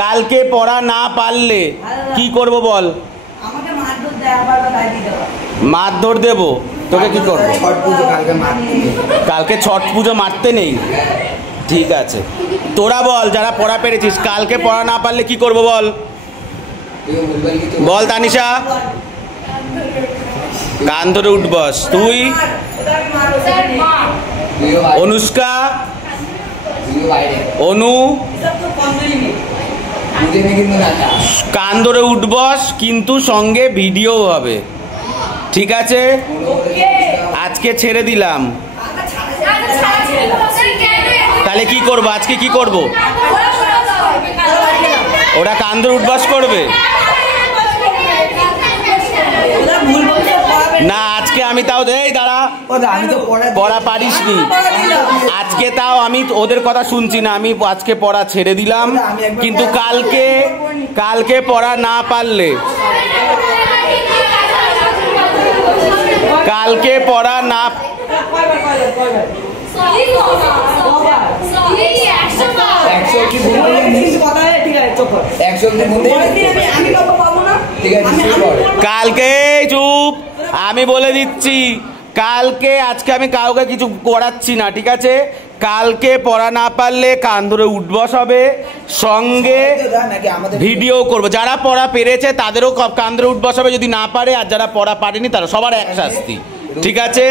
কালকে পড়া না পারলে কি করব বল? মারধর দেব? তোকে কি করবো? কালকে ছট পুজো মারতে নেই? ঠিক আছে, তোরা বল যারা পড়া পেরেছিস, কালকে পড়া না পারলে কি করব বল? বল তানিশা। কান ধরে উঠবস। তুই? অনুষ্কা? অনু? কান ধরে উঠবস, কিন্তু সঙ্গে ভিডিও হবে, ঠিক আছে? আজকে ছেড়ে দিলাম। তাহলে কি করবো আজকে? কি করবো? ওরা কান ধরে উঠবস করবে না? আজকে আমি তাও এই দাঁড়া, পড়া পারিস নি আজকে, তাও আমি ওদের কথা শুনছি না, আমি আজকে পড়া ছেড়ে দিলাম। কিন্তু কালকে পড়া না পারলে, কালকে পড়া না, কালকে চুপ, আমি বলে দিচ্ছি কালকে, আজকে আমি কাউকে কিছু করাচ্ছি না, ঠিক আছে? কালকে পড়া না পারলে কান ধরে উঠবস হবে, সঙ্গে ভিডিও করবো। যারা পড়া পেরেছে তাদেরও কান ধরে উঠবস হবে যদি না পারে, আর যারা পড়া পারেনি তারা সবার এক শাস্তি, ঠিক আছে?